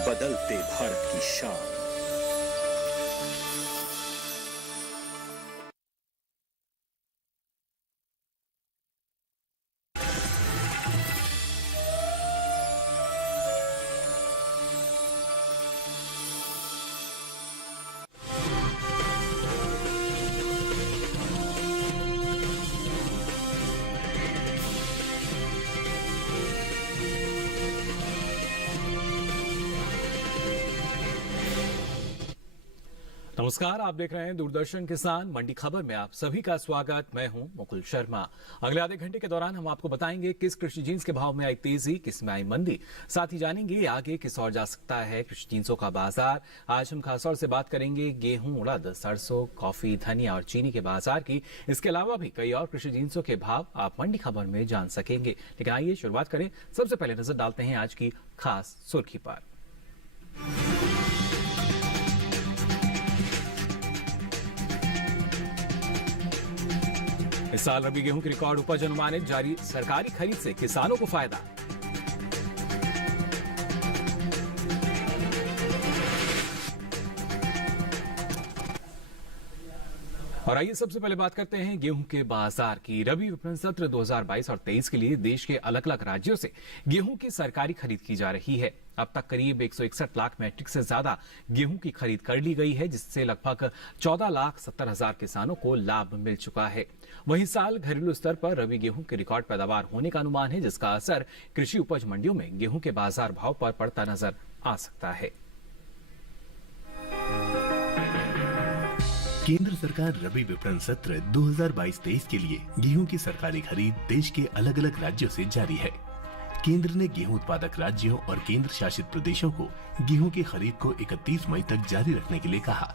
बदलते भारत की शान। नमस्कार, आप देख रहे हैं दूरदर्शन किसान मंडी खबर में आप सभी का स्वागत। मैं हूं मुकुल शर्मा। अगले आधे घंटे के दौरान हम आपको बताएंगे किस कृषि जींस के भाव में आई तेजी, किस में आई मंदी। साथ ही जानेंगे आगे किस और जा सकता है कृषि जींसों का बाजार। आज हम खासतौर से बात करेंगे गेहूं, उड़द, सरसों, कॉफी, धनिया और चीनी के बाजार की। इसके अलावा भी कई और कृषि जींसों के भाव आप मंडी खबर में जान सकेंगे। लेकिन आइए शुरुआत करें। सबसे पहले नजर डालते हैं आज की खास सुर्खी पर। इस साल रबी गेहूं की रिकॉर्ड उपज अनुमानित, जारी सरकारी खरीद से किसानों को फायदा। और आइए सबसे पहले बात करते हैं गेहूं के बाजार की। रबी विपणन सत्र 2022 और 23 के लिए देश के अलग अलग राज्यों से गेहूं की सरकारी खरीद की जा रही है। अब तक करीब 161 लाख मैट्रिक से ज्यादा गेहूं की खरीद कर ली गई है, जिससे लगभग 14,70,000 किसानों को लाभ मिल चुका है। वहीं साल घरेलू स्तर पर रबी गेहूं की रिकॉर्ड पैदावार होने का अनुमान है, जिसका असर कृषि उपज मंडियों में गेहूं के बाजार भाव पर पड़ता नजर आ सकता है। केंद्र सरकार रबी विपणन सत्र 2022-23 के लिए गेहूं की सरकारी खरीद देश के अलग अलग राज्यों से जारी है। केंद्र ने गेहूं उत्पादक राज्यों और केंद्र शासित प्रदेशों को गेहूं की खरीद को 31 मई तक जारी रखने के लिए कहा।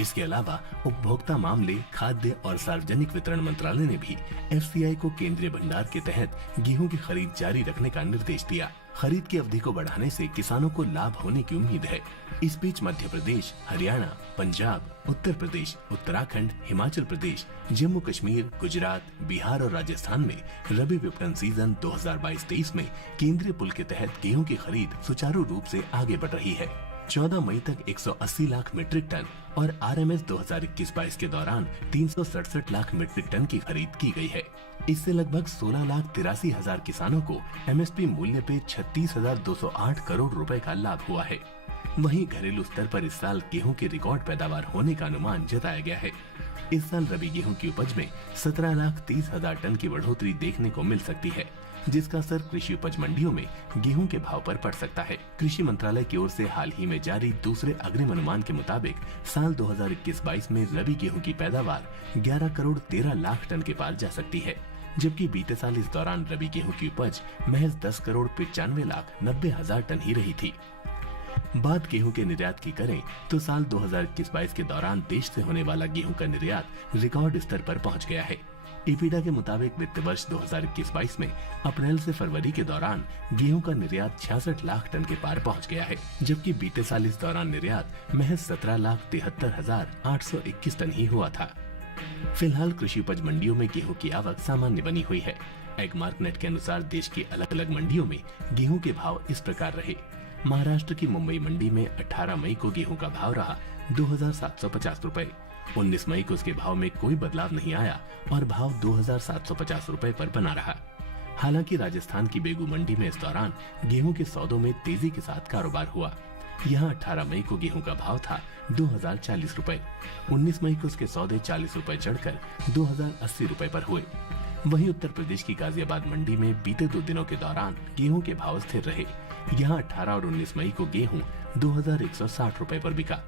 इसके अलावा उपभोक्ता मामले, खाद्य और सार्वजनिक वितरण मंत्रालय ने भी एफसीआई को केंद्रीय भंडार के तहत गेहूं की खरीद जारी रखने का निर्देश दिया। खरीद की अवधि को बढ़ाने से किसानों को लाभ होने की उम्मीद है। इस बीच मध्य प्रदेश, हरियाणा, पंजाब, उत्तर प्रदेश, उत्तराखंड, हिमाचल प्रदेश, जम्मू कश्मीर, गुजरात, बिहार और राजस्थान में रबी विपणन सीजन 2022-23 में केंद्रीय पुल के तहत गेहूं की खरीद सुचारू रूप से आगे बढ़ रही है। 14 मई तक 180 लाख मीट्रिक टन और आरएमएस 2021-22 के दौरान 367 लाख मीट्रिक टन की खरीद की गई है। इससे लगभग 16,83,000 किसानों को एमएसपी मूल्य पे 36,208 करोड़ रुपए का लाभ हुआ है। वहीं घरेलू स्तर पर इस साल गेहूं की रिकॉर्ड पैदावार होने का अनुमान जताया गया है। इस साल रबी गेहूं की उपज में 17,30,000 टन की बढ़ोतरी देखने को मिल सकती है, जिसका असर कृषि उपज मंडियों में गेहूं के भाव पर पड़ सकता है। कृषि मंत्रालय की ओर से हाल ही में जारी दूसरे अग्रिम अनुमान के मुताबिक साल 2021-22 में रबी गेहूं की पैदावार 11 करोड़ 13 लाख टन के पार जा सकती है, जबकि बीते साल इस दौरान रबी गेहूं की उपज महज 10 करोड़ 95 लाख 90 हजार टन ही रही थी। बात गेहूं के निर्यात की करें तो साल 2021-22 के दौरान देश से होने वाला गेहूं का निर्यात रिकॉर्ड स्तर पर पहुंच गया है। इपीडा के मुताबिक वित्त वर्ष 2021-22 में अप्रैल से फरवरी के दौरान गेहूं का निर्यात 66 लाख टन के पार पहुंच गया है, जबकि बीते साल इस दौरान निर्यात महज 17,73,821 टन ही हुआ था। फिलहाल कृषि उपज मंडियों में गेहूं की आवक सामान्य बनी हुई है। एगमार्कनेट के अनुसार देश की अलग अलग मंडियों में गेहूं के भाव इस प्रकार रहे। महाराष्ट्र की मुंबई मंडी में 18 मई को गेहूं का भाव रहा 2,750 रुपए। 19 मई को उसके भाव में कोई बदलाव नहीं आया और भाव 2,750 रुपए पर बना रहा। हालांकि राजस्थान की बेगू मंडी में इस दौरान गेहूं के सौदों में तेजी के साथ कारोबार हुआ। यहाँ 18 मई को गेहूं का भाव था 2,040 रुपए। 19 मई को उसके सौदे 40 रुपए चढ़कर 2,080 रुपए पर हुए। वहीं उत्तर प्रदेश की गाजियाबाद मंडी में बीते 2 दिनों के दौरान गेहूं के भाव स्थिर रहे। यहाँ 18 और 19 मई को गेहूं 2,160 रुपए पर बिका।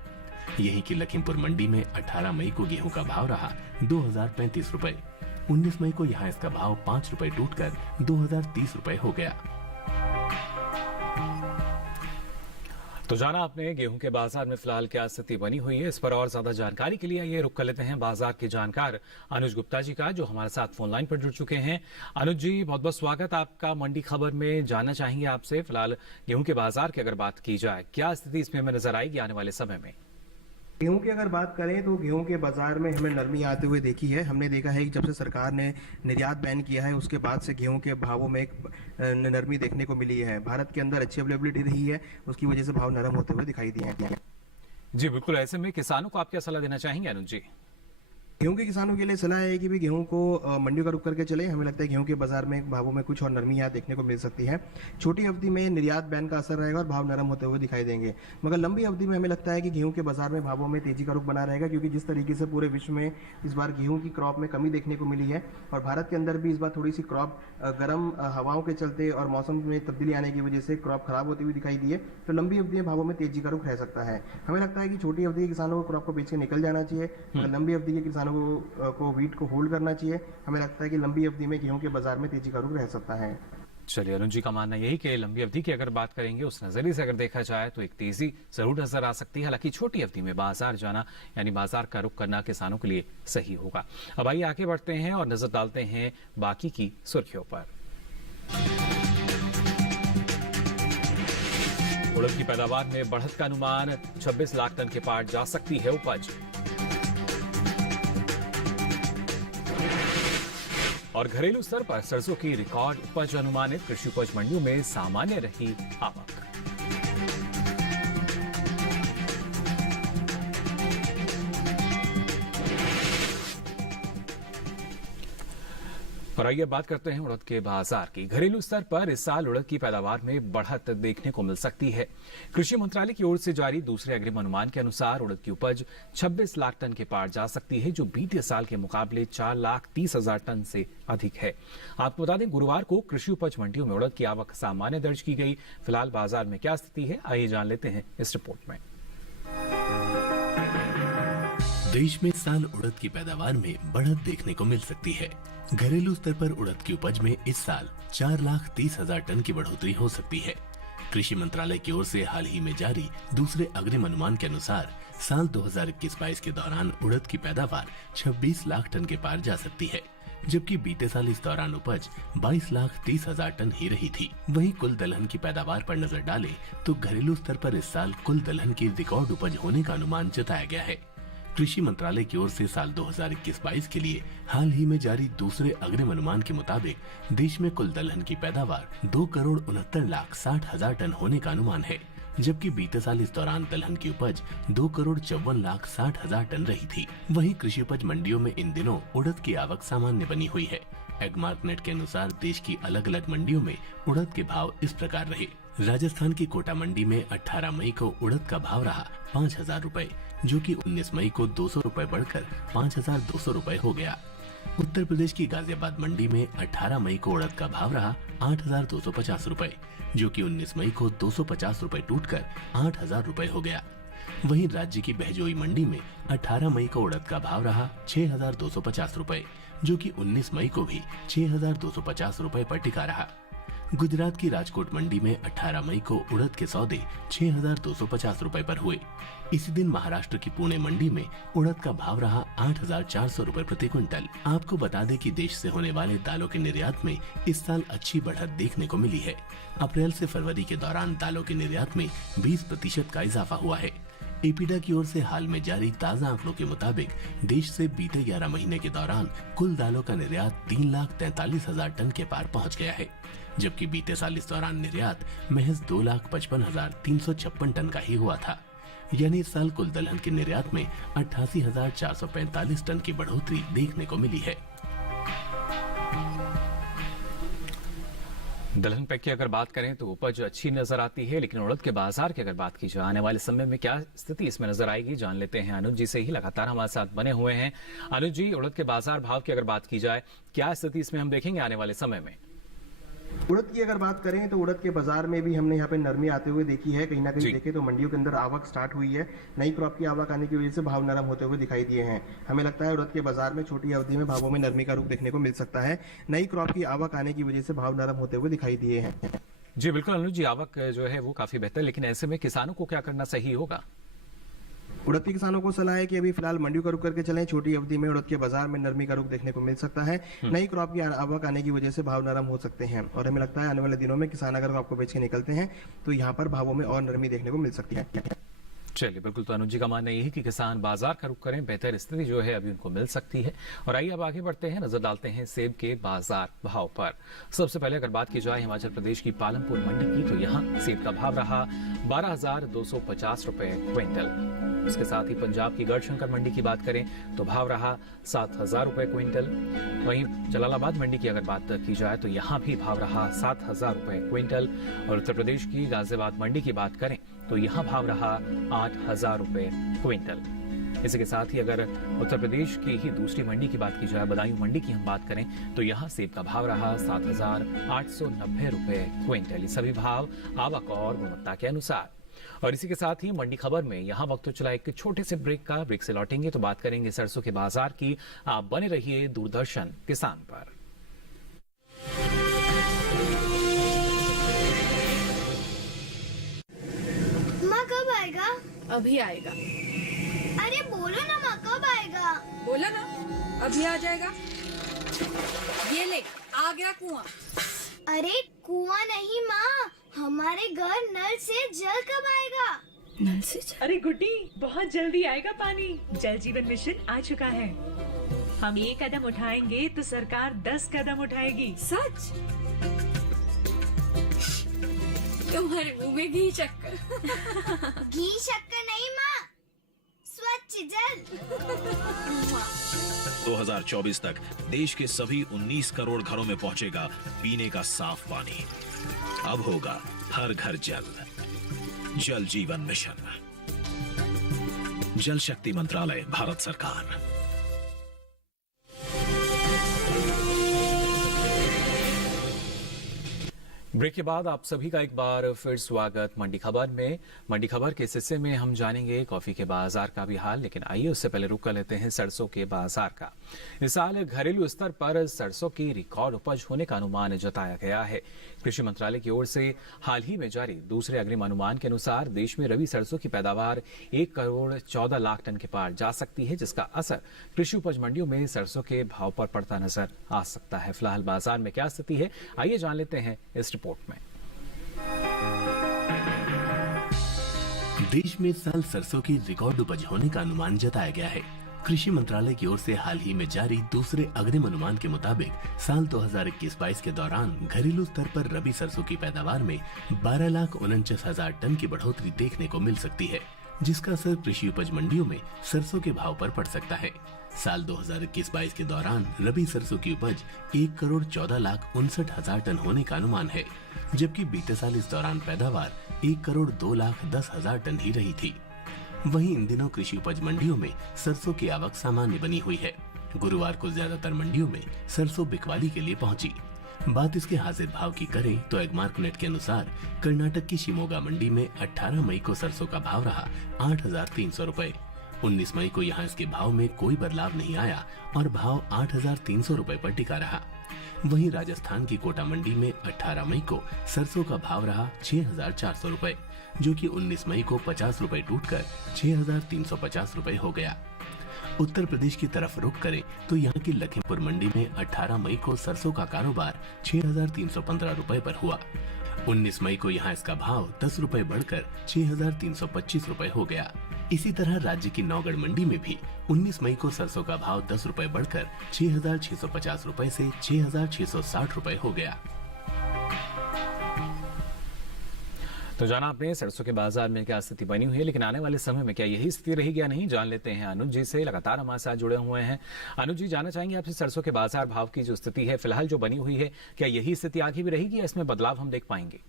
यहीं की लखीमपुर मंडी में 18 मई को गेहूं का भाव रहा 2,035 रुपए। 19 मई को यहाँ इसका भाव 5 रुपए टूटकर 2,030 रुपए हो गया। तो जाना आपने गेहूं के बाजार में फिलहाल क्या स्थिति बनी हुई है। इस पर और ज्यादा जानकारी के लिए ये रुक कर लेते हैं बाजार के जानकार अनुज गुप्ता जी का, जो हमारे साथ फोन लाइन पर जुड़ चुके हैं। अनुज जी, बहुत बहुत स्वागत आपका मंडी खबर में। जानना चाहेंगे आपसे फिलहाल गेहूं के बाजार की अगर बात की जाए, क्या स्थिति इसमें हमें नजर आएगी आने वाले समय में? गेहूं की अगर बात करें तो गेहूं के बाजार में हमें नरमी आते हुए देखी है। हमने देखा है कि जब से सरकार ने निर्यात बैन किया है उसके बाद से गेहूं के भावों में एक नरमी देखने को मिली है। भारत के अंदर अच्छी अवेलेबिलिटी रही है, उसकी वजह से भाव नरम होते हुए दिखाई दिए हैं। जी बिल्कुल, ऐसे में किसानों को आप क्या सलाह देना चाहेंगे अनुज जी? गेहूं के किसानों के लिए सलाह है कि भी गेहूं को मंडियों का रुख करके चले। हमें लगता है गेहूं के बाजार में भावों में कुछ और नरमी यहाँ देखने को मिल सकती है। छोटी अवधि में निर्यात बैन का असर रहेगा और भाव नरम होते हुए दिखाई देंगे, मगर लंबी अवधि में हमें लगता है कि गेहूं के बाजार में भावों में तेजी का रुख बना रहेगा, क्योंकि जिस तरीके से पूरे विश्व में इस बार गेहूं की क्रॉप में कमी देखने को मिली है और भारत के अंदर भी इस बार थोड़ी सी क्रॉप गर्म हवाओं के चलते और मौसम में तब्दीली आने की वजह से क्रॉप खराब होती हुई दिखाई दी है, तो लंबी अवधि में भावों में तेजी का रुख रह सकता है। हमें लगता है कि छोटी अवधि के किसानों को क्रॉप को बेच के निकल जाना चाहिए, मगर लंबी अवधि के किसानों को वीट को होल्ड करना चाहिए। हमें लगता है कि लंबी अवधि में गेहूं के बाजार में तेजी का रुख रह सकता है। चलिए, अनुज जी का मानना यही कि लंबी अवधि की अगर बात करेंगे उस नजरिए से अगर देखा जाए तो एक तेजी जरूर नजर आ सकती है। हालांकि छोटी अवधि में बाजार जाना यानी बाजार का रुख करना किसानों के लिए सही होगा। अब आइए आगे बढ़ते हैं और नजर डालते हैं बाकी की सुर्खियों पर। उड़द की पैदावार में बढ़त का अनुमान, 26 लाख टन के पार जा सकती है उपज। और घरेलू स्तर पर सरसों की रिकॉर्ड उपज अनुमानित, कृषि उपज मंडियों में सामान्य रही आवक। और आइए बात करते हैं उड़द के बाजार की। घरेलू स्तर पर इस साल उड़द की पैदावार में बढ़त देखने को मिल सकती है। कृषि मंत्रालय की ओर से जारी दूसरे अग्रिम अनुमान के अनुसार उड़द की उपज 26 लाख टन के पार जा सकती है, जो बीते साल के मुकाबले 4,30,000 टन से अधिक है। आपको बता दें, गुरुवार को कृषि उपज मंडियों में उड़द की आवक सामान्य दर्ज की गई। फिलहाल बाजार में क्या स्थिति है, आइए जान लेते हैं इस रिपोर्ट में। देश में इस साल उड़द की पैदावार में बढ़त देखने को मिल सकती है। घरेलू स्तर पर उड़द की उपज में इस साल 4,30,000 टन की बढ़ोतरी हो सकती है। कृषि मंत्रालय की ओर से हाल ही में जारी दूसरे अग्रिम अनुमान के अनुसार साल 2021-22 के दौरान उड़द की पैदावार 26 लाख टन के पार जा सकती है, जबकि बीते साल इस दौरान उपज 22,30,000 टन ही रही थी। वहीं कुल दलहन की पैदावार पर नजर डालें तो घरेलू स्तर पर इस साल कुल दलहन की रिकॉर्ड उपज होने का अनुमान जताया गया है। कृषि मंत्रालय की ओर से साल 2021-22 के लिए हाल ही में जारी दूसरे अग्रिम अनुमान के मुताबिक देश में कुल दलहन की पैदावार 2,69,60,000 टन होने का अनुमान है, जबकि बीते साल इस दौरान दलहन की उपज 2,54,60,000 टन रही थी। वहीं कृषि उपज मंडियों में इन दिनों उड़द की आवक सामान्य बनी हुई है। एगमार्कनेट के अनुसार देश की अलग अलग मंडियों में उड़द के भाव इस प्रकार रहे। राजस्थान की कोटा मंडी में 18 मई को उड़द का भाव रहा 5,000 रूपए, जो कि 19 मई को 200 रूपए बढ़कर 5,200 रूपए हो गया। उत्तर प्रदेश की गाजियाबाद मंडी में 18 मई को उड़द का भाव रहा 8,250 रूपए, जो कि 19 मई को 250 रूपए टूटकर 8,000 रूपए हो गया। वहीं राज्य की बहजोई मंडी में 18 मई को उड़द का भाव रहा 6,250 रूपए, जो कि 19 मई को भी 6,250 रूपए पर टिका रहा। गुजरात की राजकोट मंडी में 18 मई को उड़द के सौदे 6,250 रूपए पर हुए। इसी दिन महाराष्ट्र की पुणे मंडी में उड़द का भाव रहा 8,400 रूपए प्रति क्विंटल। आपको बता दें कि देश से होने वाले दालों के निर्यात में इस साल अच्छी बढ़त देखने को मिली है। अप्रैल से फरवरी के दौरान दालों के निर्यात में 20% का इजाफा हुआ है। एपीडा की ओर से हाल में जारी ताज़ा आंकड़ों के मुताबिक देश से बीते 11 महीने के दौरान कुल दालों का निर्यात 3,43,000 टन के पार पहुंच गया है, जबकि बीते साल इस दौरान निर्यात महज 2,55,356 टन का ही हुआ था। यानी इस साल कुल दलहन के निर्यात में 88,445 टन की बढ़ोतरी देखने को मिली है। दलहन पैक की अगर बात करें तो उपज अच्छी नजर आती है, लेकिन उड़द के बाजार की अगर बात की जाए आने वाले समय में क्या स्थिति इसमें नजर आएगी, जान लेते हैं अनुज जी से ही। लगातार हमारे साथ बने हुए हैं। अनुज जी, उड़द के बाजार भाव की अगर बात की जाए, क्या स्थिति इसमें हम देखेंगे आने वाले समय में? उड़द की अगर बात करें तो उड़द के बाजार में भी हमने यहाँ पे नरमी आते हुए देखी है। कहीं ना कहीं जी। देखें तो मंडियों के अंदर आवक स्टार्ट हुई है। नई क्रॉप की आवक आने की वजह से भाव नरम होते हुए दिखाई दिए हैं। हमें लगता है उड़द के बाजार में छोटी अवधि में भावों में नरमी का रुख देखने को मिल सकता है। नई क्रॉप की आवक आने की वजह से भाव नरम होते हुए दिखाई दिए हैं। जी बिल्कुल अनुज जी, आवक जो है वो काफी बेहतर, लेकिन ऐसे में किसानों को क्या करना सही होगा? उड़द के किसानों को सलाह है कि अभी फिलहाल मंडियों का रुख करके चलें। छोटी अवधि में उड़द के बाजार में नरमी का रुख देखने को मिल सकता है। नई क्रॉप की आवक आने की वजह से भाव नरम हो सकते हैं और हमें लगता है आने वाले दिनों में किसान अगर आपको बेच के निकलते हैं तो यहाँ पर भावों में और नरमी देखने को मिल सकती है। चलिए, बिल्कुल। तो अनुज जी का मानना यही कि किसान बाजार का रुख करें, बेहतर स्थिति जो है अभी उनको मिल सकती है। और आइए अब आगे बढ़ते हैं, नजर डालते हैं सेब के बाजार भाव पर। सबसे पहले अगर बात की जाए हिमाचल प्रदेश की पालमपुर मंडी की, तो यहाँ सेब का भाव रहा 12,250 रुपए क्विंटल। इसके साथ ही पंजाब की गढ़शंकर मंडी की बात करें तो भाव रहा 7,000 रुपए क्विंटल। वहीं जलालाबाद मंडी की अगर बात की जाए तो यहाँ भी भाव रहा 7,000 रुपए क्विंटल। और उत्तर प्रदेश की गाजियाबाद मंडी की बात करें तो यहाँ भाव रहा 8,000 रुपए क्विंटल। इसी के साथ ही अगर उत्तर प्रदेश की ही दूसरी मंडी की बात की जाए, बदायूं मंडी की हम बात करें तो यहाँ सेब का भाव रहा 7,890 रुपए क्विंटल। ये सभी भाव आवक और गुणवत्ता के अनुसार। और इसी के साथ ही मंडी खबर में यहाँ वक्त तो चला एक छोटे से ब्रेक का। ब्रेक से लौटेंगे तो बात करेंगे सरसों के बाजार की। आप बने रहिए दूरदर्शन किसान पर। माँ कब आएगा? अभी आएगा। अरे बोलो ना माँ कब आएगा? बोला ना अभी आ जाएगा। ये ले आ गया कुआं। अरे कुआं नहीं माँ, हमारे घर नल से जल कब आएगा? नल से जल? अरे गुड्डी, बहुत जल्दी आएगा पानी। जल जीवन मिशन आ चुका है। हम 1 कदम उठाएंगे तो सरकार 10 कदम उठाएगी। सच? तुम्हारे मुंह में घी चक्कर। घी शक्कर नहीं माँ, स्वच्छ जल। 2024 तक देश के सभी 19 करोड़ घरों में पहुंचेगा पीने का साफ पानी। अब होगा हर घर जल। जल जीवन मिशन, जल शक्ति मंत्रालय, भारत सरकार। ब्रेक के बाद आप सभी का एक बार फिर स्वागत मंडी खबर में। मंडी खबर के इस हिस्से में हम जानेंगे कॉफी के बाजार का भी हाल, लेकिन आइए उससे पहले रुक कर लेते हैं सरसों के बाजार का। इस साल घरेलू स्तर पर सरसों की रिकॉर्ड उपज होने का अनुमान जताया गया है। कृषि मंत्रालय की ओर से हाल ही में जारी दूसरे अग्रिम अनुमान के अनुसार देश में रबी सरसों की पैदावार 1 करोड़ 14 लाख टन के पार जा सकती है, जिसका असर कृषि उपज मंडियों में सरसों के भाव पर पड़ता नजर आ सकता है। फिलहाल बाजार में क्या स्थिति है, आइए जान लेते हैं इस रिपोर्ट में। देश में इस साल सरसों की रिकॉर्ड उपज होने का अनुमान जताया गया है। कृषि मंत्रालय की ओर से हाल ही में जारी दूसरे अग्रिम अनुमान के मुताबिक साल 2021-22 के दौरान घरेलू स्तर पर रबी सरसों की पैदावार में 12,49,000 टन की बढ़ोतरी देखने को मिल सकती है, जिसका असर कृषि उपज मंडियों में सरसों के भाव पर पड़ सकता है। साल 2021-22 के दौरान रबी सरसों की उपज 1 करोड़ 14,59,000 टन होने का अनुमान है, जबकि बीते साल इस दौरान पैदावार 1 करोड़ 2,10,000 टन ही रही थी। वहीं इन दिनों कृषि उपज मंडियों में सरसों की आवक सामान्य बनी हुई है। गुरुवार को ज्यादातर मंडियों में सरसों बिकवाली के लिए पहुंची। बात इसके हाजिर भाव की करें तो एगमार्कनेट के अनुसार कर्नाटक की शिमोगा मंडी में 18 मई को सरसों का भाव रहा 8,300 रुपए। 19 मई को यहाँ इसके भाव में कोई बदलाव नहीं आया और भाव 8,300 रुपए पर टिका रहा। वहीं राजस्थान की कोटा मंडी में 18 मई को सरसों का भाव रहा 6,400 रुपए, जो कि 19 मई को 50 रुपए टूटकर 6,350 रुपए हो गया। उत्तर प्रदेश की तरफ रुख करें तो यहाँ की लखीमपुर मंडी में 18 मई को सरसों का कारोबार 6,315 रुपए पर हुआ। 19 मई को यहाँ इसका भाव 10 रुपए बढ़कर 6,325 रुपए हो गया। इसी तरह राज्य की नौगढ़ मंडी में भी 19 मई को सरसों का भाव 10 रुपए बढ़कर 6,650 रुपए से 6,660 रुपए हो गया। तो जाना आपने सरसों के बाजार में क्या स्थिति बनी हुई है, लेकिन आने वाले समय में क्या यही स्थिति रहेगी या नहीं, जान लेते हैं अनुज जी से। लगातार हमारे साथ जुड़े हुए हैं। अनुज जी, जानना चाहेंगे आपसे सरसों के बाजार भाव की जो स्थिति है फिलहाल जो बनी हुई है, क्या यही स्थिति आगे भी रहेगी या इसमें बदलाव हम देख पाएंगे?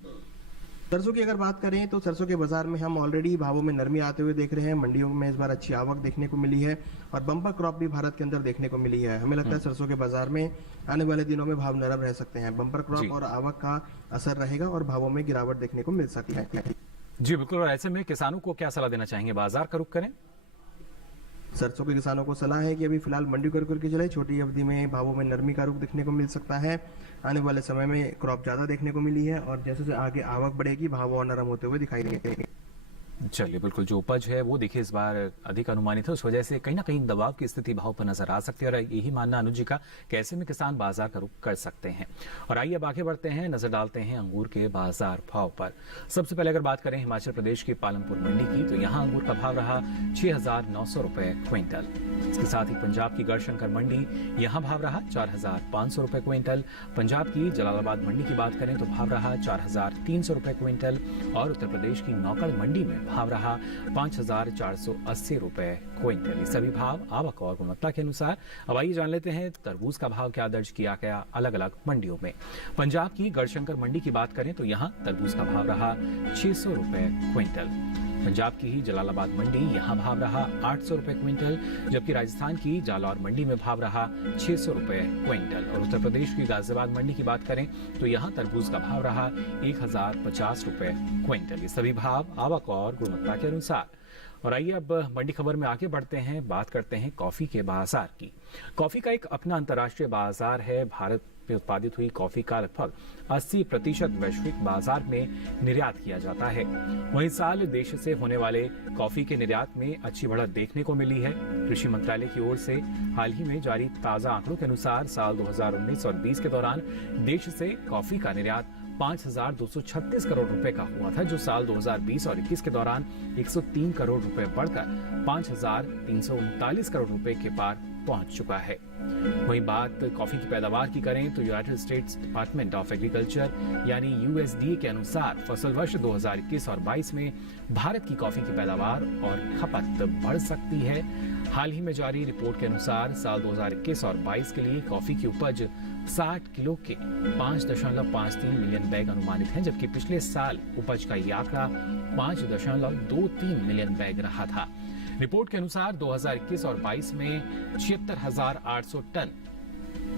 सरसों की अगर बात करें तो सरसों के बाजार में हम ऑलरेडी भावों में नरमी आते हुए देख रहे हैं। मंडियों में इस बार अच्छी आवक देखने को मिली है और बम्पर क्रॉप भी भारत के अंदर देखने को मिली है। हमें लगता है सरसों के बाजार में आने वाले दिनों में भाव नरम रह सकते हैं। बम्पर क्रॉप और आवक का असर रहेगा और भावों में गिरावट देखने को मिल सकती है। जी बिल्कुल। और ऐसे में किसानों को क्या सलाह देना चाहेंगे, बाजार का रुख करें? सरसों के किसानों को सलाह है कि अभी फिलहाल मंडी करके चले। छोटी अवधि में भावों में नरमी का रुख देखने को मिल सकता है। आने वाले समय में क्रॉप ज्यादा देखने को मिली है और जैसे आगे आवक बढ़ेगी भाव और नरम होते हुए दिखाई देंगे। चलिए, बिल्कुल जो उपज है वो देखिए इस बार अधिक अनुमानित है, उस वजह से कहीं ना कहीं दबाव की स्थिति भाव पर नजर आ सकती है और यही मानना अनुज जी का कि ऐसे में किसान बाजार का रुख कर सकते हैं। और आइए अब आगे बढ़ते हैं, नजर डालते हैं अंगूर के बाजार भाव पर। सबसे पहले अगर बात करें हिमाचल प्रदेश की पालमपुर मंडी की, तो यहाँ अंगूर का भाव रहा 6,900 रुपए क्विंटल। इसके साथ ही पंजाब की गढ़शंकर मंडी, यहाँ भाव रहा 4,500 रुपए क्विंटल। पंजाब की जलालाबाद मंडी की बात करें तो भाव रहा 4,300 रुपए क्विंटल और उत्तर प्रदेश की नौकड़ मंडी में भाव रहा 5,480 रुपए क्विंटल। ये सभी भाव आवक और गुणवत्ता के अनुसार। अब आइए जान लेते हैं तरबूज का भाव क्या दर्ज किया गया अलग अलग मंडियों में। पंजाब की गढ़शंकर मंडी की बात करें तो यहाँ तरबूज का भाव रहा 600 रुपए क्विंटल। पंजाब की ही जलालाबाद मंडी, यहाँ भाव रहा 800 रुपए क्विंटल, जबकि राजस्थान की जालौर मंडी में भाव रहा 600 रुपए क्विंटल। और उत्तर प्रदेश की गाजियाबाद मंडी की बात करें तो यहाँ तरबूज का भाव रहा 1,050 रुपए क्विंटल। ये सभी भाव आवक और गुणवत्ता के अनुसार। और आइए अब मंडी खबर में आगे बढ़ते हैं, बात करते हैं कॉफी के बाजार की। कॉफी का एक अपना अंतर्राष्ट्रीय बाजार है। भारत में उत्पादित हुई कॉफी का लगभग 80% वैश्विक बाजार में निर्यात किया जाता है। वहीं साल देश से होने वाले कॉफी के निर्यात में अच्छी बढ़त देखने को मिली है। कृषि मंत्रालय की ओर से हाल ही में जारी ताजा आंकड़ों के अनुसार साल 2019 और 20 के दौरान देश से कॉफी का निर्यात 5,236 करोड़ रुपए का हुआ था, जो साल 2020 और 21 के दौरान 103 करोड़ रुपए बढ़कर 5,339 करोड़ रुपए के पार पहुंच चुका है। वहीं बात कॉफी की पैदावार की करें तो United states department of agriculture यानी USDA के अनुसार फसल वर्ष 2021 और 22 में भारत की कॉफी की पैदावार और खपत बढ़ सकती है। हाल ही में जारी रिपोर्ट के अनुसार साल 2021 और 22 के लिए कॉफी की उपज 60 किलो के 5.53 मिलियन बैग अनुमानित है, जबकि पिछले साल उपज का ये आंकड़ा 5.23 मिलियन बैग रहा था। रिपोर्ट के अनुसार 2021 और 22 में 76,800 टन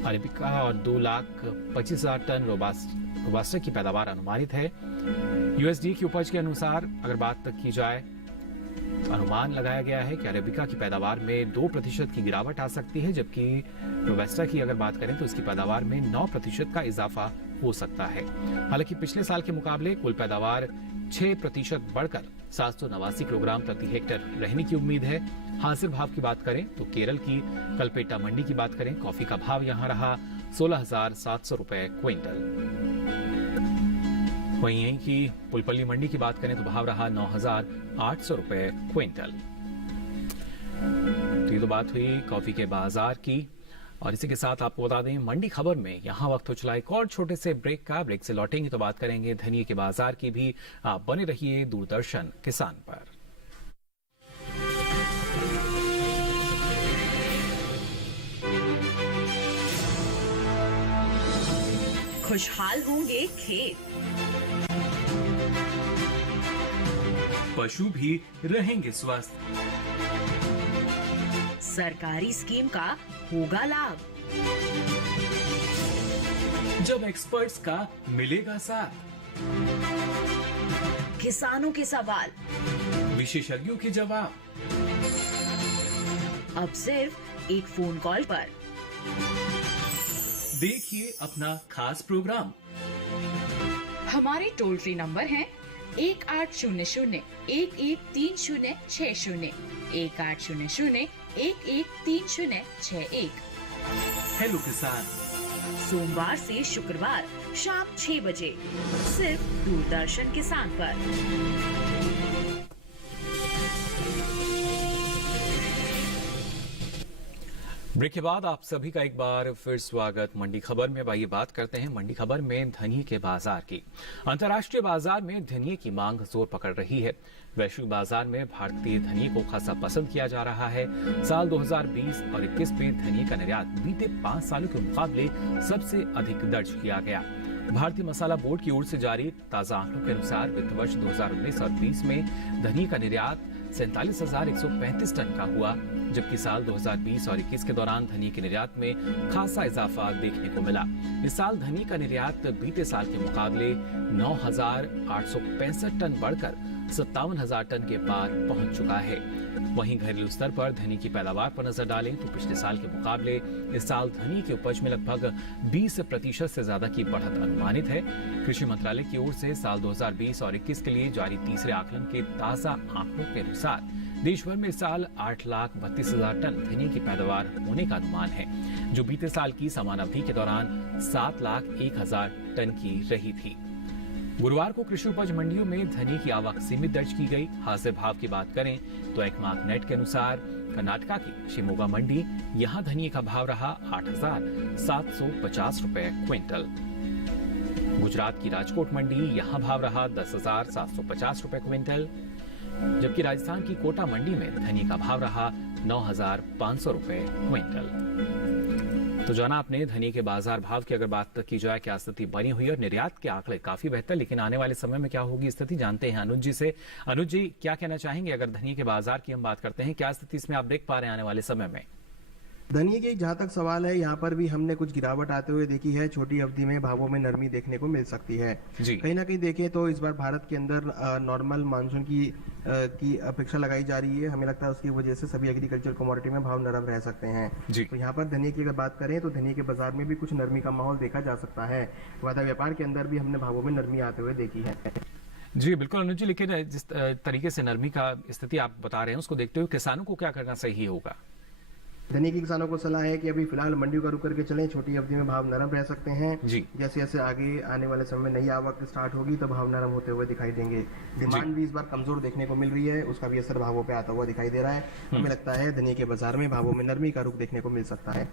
अरेबिका और 2,25,000 टन रोबास्टा की पैदावार अनुमानित है। USDA की उपज के अनुसार अगर बात की जाए, अनुमान लगाया गया है कि अरेबिका की पैदावार में 2% की गिरावट आ सकती है, जबकि रोबास्टा की अगर बात करें तो इसकी पैदावार में 9% का इजाफा हो सकता है। हालांकि पिछले साल के मुकाबले कुल पैदावार 6% बढ़कर 789 किलोग्राम प्रति हेक्टेयर रहने की उम्मीद है। हासिल भाव की बात करें तो केरल की कलपेटा मंडी की बात करें, कॉफी का भाव यहां रहा 16,700 रुपए क्विंटल। वहीं यहीं की पुलपल्ली मंडी की बात करें तो भाव रहा 9,800 रुपए क्विंटल। तो ये तो बात हुई कॉफी के बाजार की। और इसी के साथ आपको बता दें मंडी खबर में यहाँ वक्त हो चला एक और छोटे से ब्रेक का। ब्रेक से लौटेंगे तो बात करेंगे धनिये के बाजार की भी। आप बने रहिए दूरदर्शन किसान पर। खुशहाल होंगे खेत, पशु भी रहेंगे स्वस्थ, सरकारी स्कीम का होगा लाभ, जब एक्सपर्ट्स का मिलेगा साथ, किसानों के सवाल, विशेषज्ञों के जवाब, अब सिर्फ एक फोन कॉल पर। देखिए अपना खास प्रोग्राम। हमारे टोल फ्री नंबर हैं 1800-113060, 1800-113061। हेलो किसान, सोमवार से शुक्रवार शाम 6 बजे सिर्फ दूरदर्शन किसान पर। ब्रेक के बाद आप सभी का एक बार फिर स्वागत मंडी खबर में। आइए बात करते हैं मंडी खबर में धनिये के बाजार की। अंतर्राष्ट्रीय बाजार में धनिये की मांग जोर पकड़ रही है। वैश्विक बाजार में भारतीय धनिये को खासा पसंद किया जा रहा है। साल 2020 और 21 में धनिये का निर्यात बीते 5 सालों के मुकाबले सबसे अधिक दर्ज किया गया। भारतीय मसाला बोर्ड की ओर से जारी ताजा आंकड़ों के अनुसार वित्त वर्ष 2019 और 20 में धनिये का निर्यात 47,135 टन का हुआ, जबकि साल 2020 और 21 के दौरान धनिये के निर्यात में खासा इजाफा देखने को मिला। इस साल धनिये का निर्यात बीते साल के मुकाबले 9,865 टन बढ़कर 57,000 टन के पार पहुंच चुका है। वहीं घरेलू स्तर पर धनी की पैदावार पर नजर डालें तो पिछले साल के मुकाबले इस साल धनी की उपज में लगभग 20% से ज्यादा की बढ़त अनुमानित है। कृषि मंत्रालय की ओर से साल 2020 और 21 के लिए जारी तीसरे आकलन के ताजा आंकड़ों के अनुसार देश भर में इस साल 8,32,000 टन धनी की पैदावार होने का अनुमान है, जो बीते साल की समान अवधि के दौरान 7,01,000 टन की रही थी। गुरुवार को कृषि उपज मंडियों में धनी की आवक सीमित दर्ज की गई। हाजिर भाव की बात करें तो एकमार्क नेट के अनुसार कर्नाटका की शिमोगा मंडी, यहां धनी का भाव रहा 8,750 रुपए क्विंटल। गुजरात की राजकोट मंडी, यहां भाव रहा 10,750 रुपए क्विंटल, जबकि राजस्थान की कोटा मंडी में धनी का भाव रहा 9,500 रुपए क्विंटल। तो जाना आपने धनी के बाजार भाव की। अगर बात की जाए क्या स्थिति बनी हुई है, और निर्यात के आंकड़े काफी बेहतर, लेकिन आने वाले समय में क्या होगी स्थिति, जानते हैं अनुज जी से। अनुज जी, क्या कहना चाहेंगे अगर धनी के बाजार की हम बात करते हैं, क्या स्थिति इसमें आप देख पा रहे हैं आने वाले समय में? धनिये के जहाँ तक सवाल है, यहाँ पर भी हमने कुछ गिरावट आते हुए देखी है। छोटी अवधि में भावों में नरमी देखने को मिल सकती है। कहीं ना कहीं देखें तो इस बार भारत के अंदर नॉर्मल मानसून की अपेक्षा लगाई जा रही है। हमें लगता है उसकी वजह से सभी एग्रीकल्चर कमोडिटी में भाव नरम रह सकते हैं। तो यहाँ पर धनिये की अगर बात करें तो धनिये के बाजार में भी कुछ नरमी का माहौल देखा जा सकता है। वादा व्यापार के अंदर भी हमने भावों में नरमी आते हुए देखी है। जी बिल्कुल अनुज जी, लेकिन जिस तरीके से नरमी का स्थिति आप बता रहे हैं, उसको देखते हुए किसानों को क्या करना सही होगा? धनिये के किसानों को सलाह है कि अभी फिलहाल मंडियों का रुक करके चलें। छोटी अवधि में भाव नरम रह सकते हैं। जैसे जैसे आगे आने वाले समय में नई आवक स्टार्ट होगी तो भाव नरम होते हुए दिखाई देंगे। डिमांड भी इस बार कमजोर देखने को मिल रही है, उसका भी असर भावों पे आता हुआ दिखाई दे रहा है। हमें लगता है धनिये के बाजार में भावों में नरमी का रुख देखने को मिल सकता है।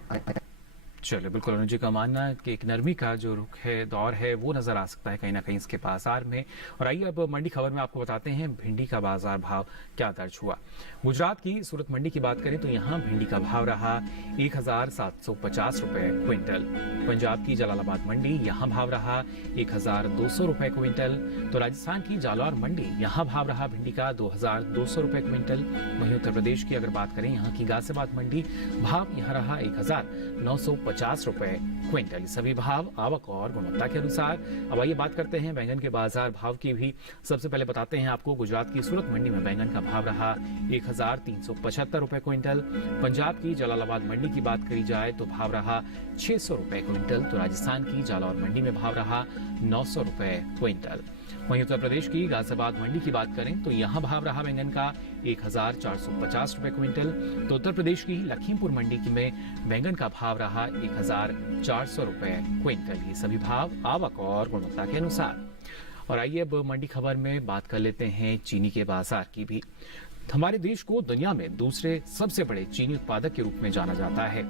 चलिए, बिल्कुल अनुज जी का मानना है कि एक नरमी का जो रुख है, दौर है, वो नजर आ सकता है कहीं ना कहीं इसके बाजार में। और आइए अब मंडी खबर में आपको बताते हैं भिंडी का बाजार भाव क्या दर्ज हुआ। गुजरात की सूरत मंडी की बात करें तो यहाँ भिंडी का भाव रहा 1,750 रुपए क्विंटल। पंजाब की जलालाबाद मंडी, यहाँ भाव रहा 1,200 रुपए क्विंटल। तो राजस्थान की जालौर मंडी, यहाँ भाव रहा भिंडी का 2,200 रुपए क्विंटल। वहीं उत्तर प्रदेश की अगर बात करें, यहाँ की गाजियाबाद मंडी, भाव यहाँ रहा 1,950 रुपए क्विंटल। सभी भाव आवक और गुणवत्ता के अनुसार। अब आइए बात करते हैं बैंगन के बाजार भाव की भी। सबसे पहले बताते हैं आपको गुजरात की सूरत मंडी में बैंगन का भाव रहा 1,375 रुपए क्विंटल। पंजाब की जलालाबाद मंडी की बात करी जाए तो भाव रहा 600 रुपए क्विंटल। तो राजस्थान की जालौर मंडी में भाव रहा 900 रुपए क्विंटल। वहीं उत्तर प्रदेश की गाजियाबाद मंडी की बात करें तो यहाँ भाव रहा बैंगन का 1,450 रुपए क्विंटल। तो उत्तर प्रदेश की लखीमपुर मंडी की में बैंगन का भाव रहा 1,400 रुपए क्विंटल। ये सभी भाव आवक और गुणवत्ता के अनुसार। और आइए अब मंडी खबर में बात कर लेते हैं चीनी के बाजार की भी। हमारे देश को दुनिया में दूसरे सबसे बड़े चीनी उत्पादक के रूप में जाना जाता है।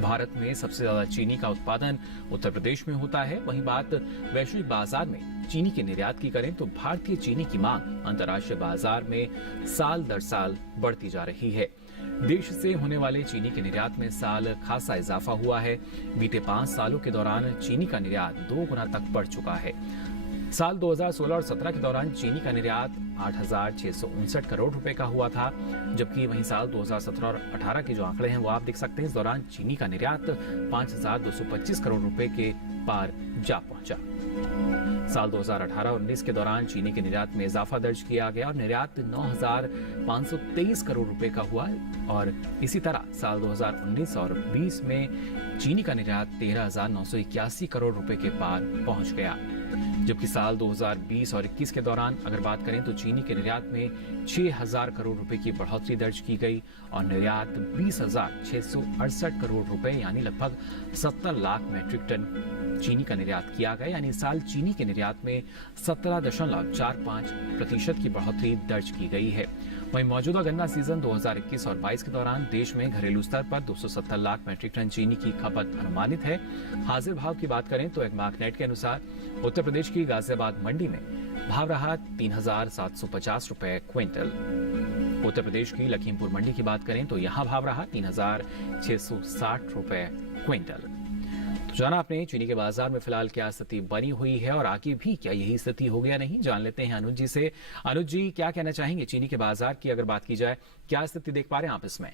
भारत में सबसे ज्यादा चीनी का उत्पादन उत्तर प्रदेश में होता है। वहीं बात वैश्विक बाजार में चीनी के निर्यात की करें तो भारतीय चीनी की मांग अंतर्राष्ट्रीय बाजार में साल दर साल बढ़ती जा रही है। देश से होने वाले चीनी के निर्यात में साल खासा इजाफा हुआ है। बीते 5 सालों के दौरान चीनी का निर्यात 2 गुना तक बढ़ चुका है। साल 2016 और 17 के दौरान चीनी का निर्यात 8,659 करोड़ रुपए का हुआ था, जबकि वहीं साल 2017 और 18 के जो आंकड़े हैं वो आप देख सकते हैं। इस दौरान चीनी का निर्यात 5,225 करोड़ रुपए के पार जा पहुंचा। साल 2018 और 19 के दौरान चीनी के निर्यात में इजाफा दर्ज किया गया और निर्यात 9,523 करोड़ रुपए का हुआ। और इसी तरह साल 2019 और 20 में चीनी का निर्यात 13,981 करोड़ रुपए के पार पहुंच गया। जबकि साल 2020 और 21 के दौरान अगर बात करें तो चीनी के निर्यात में 6,000 करोड़ रुपए की बढ़ोतरी दर्ज की गई और निर्यात 20,668 करोड़ रुपए यानी लगभग 70 लाख मैट्रिक टन चीनी का निर्यात किया गया। यानी इस साल चीनी के निर्यात में 17.45% की बढ़ोतरी दर्ज की गई है। वहीं मौजूदा गन्ना सीजन 2021 और 22 के दौरान देश में घरेलू स्तर पर 270 लाख मैट्रिक टन चीनी की खपत अनुमानित है। हाजिर भाव की बात करें तो एकमार्क नेट के अनुसार उत्तर प्रदेश की गाजियाबाद मंडी में भाव रहा 3,750 रुपए क्विंटल। उत्तर प्रदेश की लखीमपुर मंडी की बात करें तो यहाँ भाव रहा 3,660 रुपए क्विंटल। तो जाना आपने चीनी के बाजार में फिलहाल क्या स्थिति बनी हुई है और आगे भी क्या यही स्थिति हो गया नहीं, जान लेते हैं अनुज जी से। अनुज जी, क्या कहना चाहेंगे चीनी के बाजार की अगर बात की जाए, क्या स्थिति देख पा रहे हैं आप इसमें?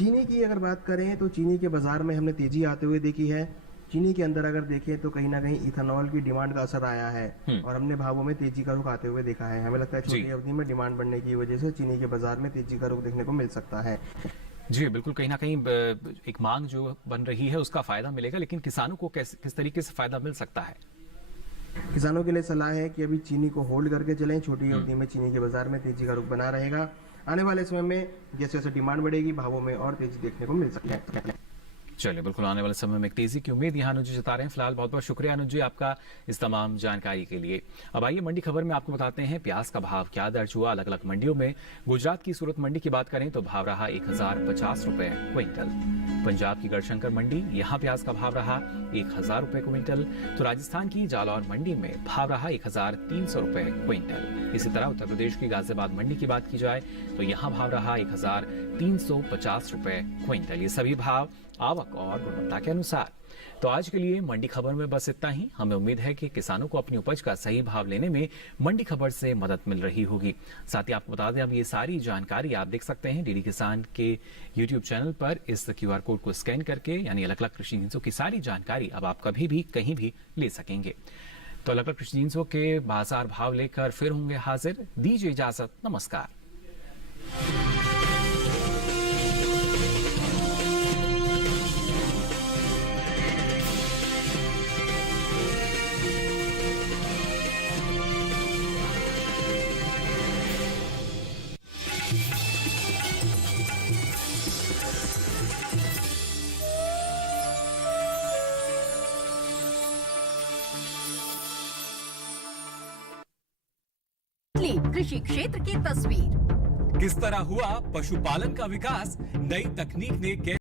चीनी की अगर बात करें तो चीनी के बाजार में हमने तेजी आते हुए देखी है। चीनी के अंदर अगर देखें तो कहीं ना कहीं इथेनॉल की डिमांड का असर आया है और हमने भावों में तेजी का रुख आते हुए देखा है। हमें लगता है छोटी अवधि में डिमांड बढ़ने की वजह से चीनी के बाजार में तेजी का रुख देखने को मिल सकता है। जी बिल्कुल, कहीं ना कहीं एक मांग जो बन रही है उसका फायदा मिलेगा, लेकिन किसानों को किस तरीके से फायदा मिल सकता है? किसानों के लिए सलाह है कि अभी चीनी को होल्ड करके चलें। छोटी अवधि में चीनी के बाजार में तेजी का रुख बना रहेगा। आने वाले समय में जैसे जैसे डिमांड बढ़ेगी भावों में और तेजी देखने को मिल सकती है। चलिए, बिल्कुल आने वाले समय में एक तेजी की उम्मीद यहाँ अनुज जी जता रहे हैं। फिलहाल बहुत बहुत शुक्रिया अनुज जी आपका इस तमाम जानकारी के लिए। अब आइए मंडी खबर में आपको बताते हैं प्याज का भाव क्या दर्ज हुआ अलग अलग मंडियों में। गुजरात की सूरत मंडी की बात करें तो भाव रहा 1050 रुपए क्विंटल। पंजाब की गढ़शंकर मंडी, यहाँ प्याज का भाव रहा 1000 रुपए क्विंटल। तो राजस्थान की जालौर मंडी में भाव रहा 1300 रुपए क्विंटल। इसी तरह उत्तर प्रदेश की गाजियाबाद मंडी की बात की जाए तो यहाँ भाव रहा 1350 रुपए क्विंटल। ये सभी भाव आवक और गुणवत्ता के अनुसार। तो आज के लिए मंडी खबर में बस इतना ही। हमें उम्मीद है कि किसानों को अपनी उपज का सही भाव लेने में मंडी खबर से मदद मिल रही होगी। साथ ही आपको बता दें, अब ये सारी जानकारी आप देख सकते हैं डीडी किसान के YouTube चैनल पर। इस QR कोड को स्कैन करके यानी अलग अलग कृषि जिंसों की सारी जानकारी अब आप कभी भी कहीं भी ले सकेंगे। तो अलग अलग कृषि जिंसों के बाजार भाव लेकर फिर होंगे हाजिर। दीजिए इजाजत, नमस्कार। कृषि क्षेत्र की तस्वीर। किस तरह हुआ पशुपालन का विकास, नई तकनीक ने